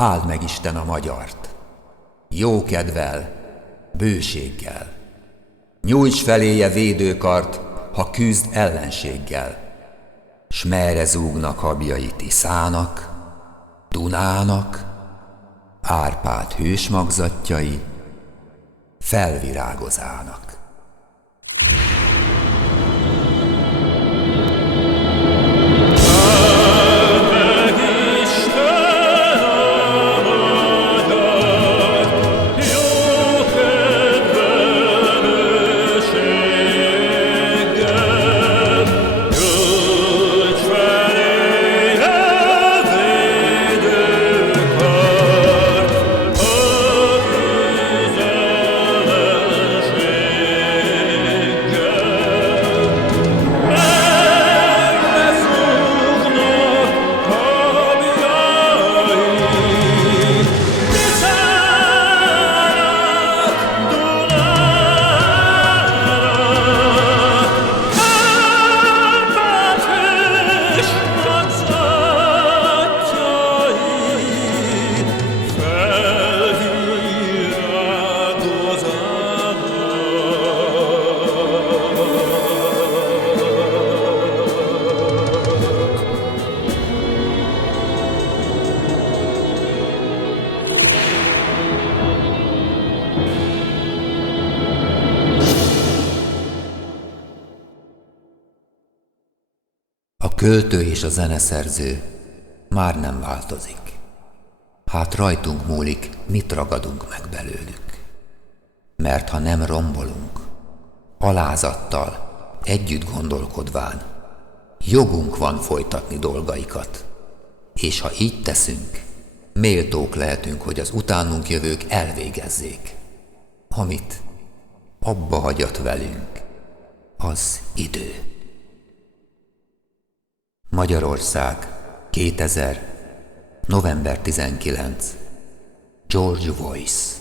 Áld meg Isten a magyart, jókedvel, bőséggel. Nyújts feléje védőkart, ha küzd ellenséggel. S merre zúgnak habjai Tiszának, Dunának, Árpád hősmagzatjai felvirágozának. A költő és a zeneszerző már nem változik. Hát rajtunk múlik, mit ragadunk meg belőlük. Mert ha nem rombolunk, alázattal, együtt gondolkodván, jogunk van folytatni dolgaikat. És ha így teszünk, méltók lehetünk, hogy az utánunk jövők elvégezzék. Amit abba hagyott velünk az idő. Magyarország, 2000. november 19. George Voice.